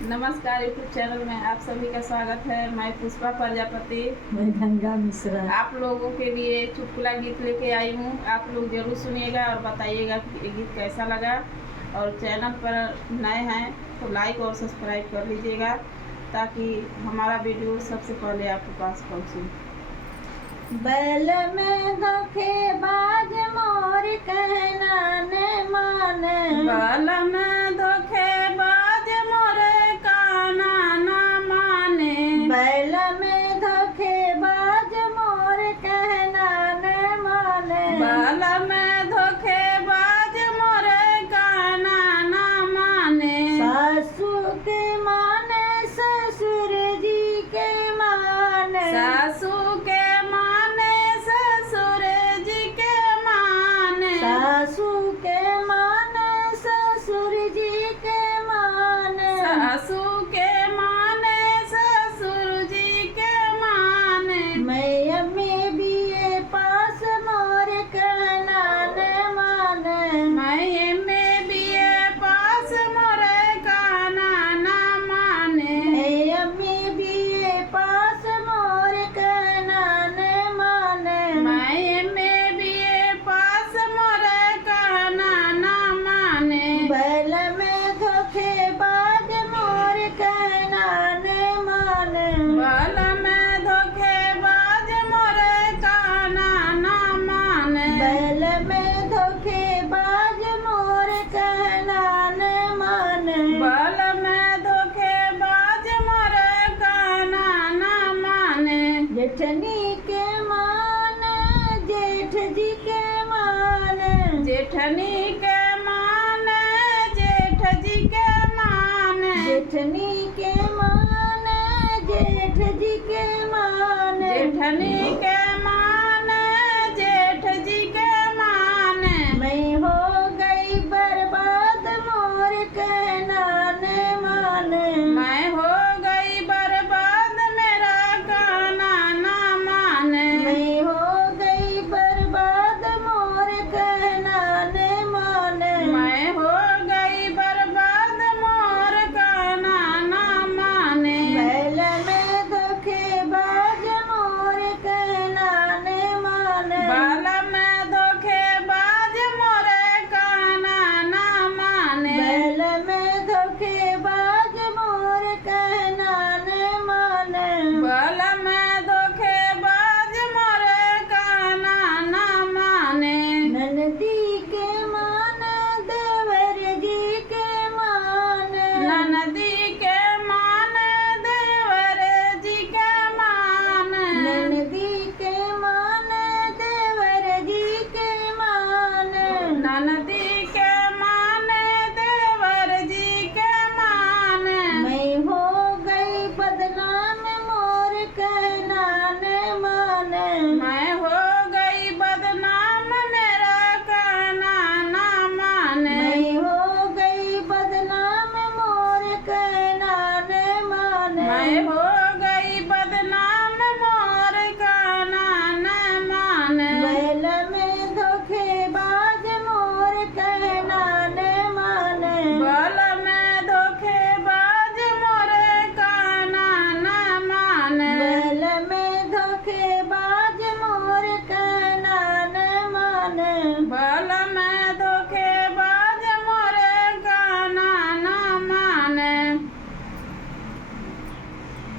नमस्कार, YouTube channel में आप सभी का स्वागत है। मैं पुष्पा प्रजापति। मैं गंगा मिश्रा। आप लोगों के लिए चुटकुला गीत लेके आई हूँ। आप लोग जरूर सुनिएगा और बताइएगा कि ये गीत कैसा लगा। और चैनल पर नए हैं तो लाइक और सब्सक्राइब कर लीजिएगा ताकि हमारा वीडियो सबसे पहले आपके पास पहुँचे। बैल में धोखेबाज मोर कहना न माने। बैल में धोखेबाज मोरे काना न माने। बैल में धोखेबाज मोर कहना न माने। बैल में धोखेबाज मोरे काना न माने। सासू के माने ससुर जी के माने। सासू के माने ससुर जी के माने। सासू के माने ससुर जी के माने। सासू के माने ससुर जी के माने। मैं अम्मी बीए पास मोर कहना न माने। मैं में बीए पास मोरे काना न माने। मैं अम्मी बीए पास मोर कहना न माने। मैं में बीए पास मोरे काना न माने। बैल में धोखेबाज मोर कहना न माने। बैल में धोखेबाज मोरे काना न माने। बैल में धोखेबाज मोर कहना न माने। बैल में धोखेबाज मोरे काना न माने। जेठनी के माने जेठ जी के माने। जेठनी के माने जेठ जी के माने। जेठनी के माने जेठ जी के माने। जेठनी के माने जेठ जी के माने। मैं हो गई बर्बाद मोर कहना न माने। मैं हो गई बर्बाद मेरा काना न माने। मैं हो गई बर्बाद मोर कहना न माने। मैं हो गई बर्बाद मोर काना न माने। बैल में धोखेबाज मोर कहना न माने। बाल में धोखेबाज मोरे काना न माने। बैल में धोखेबाज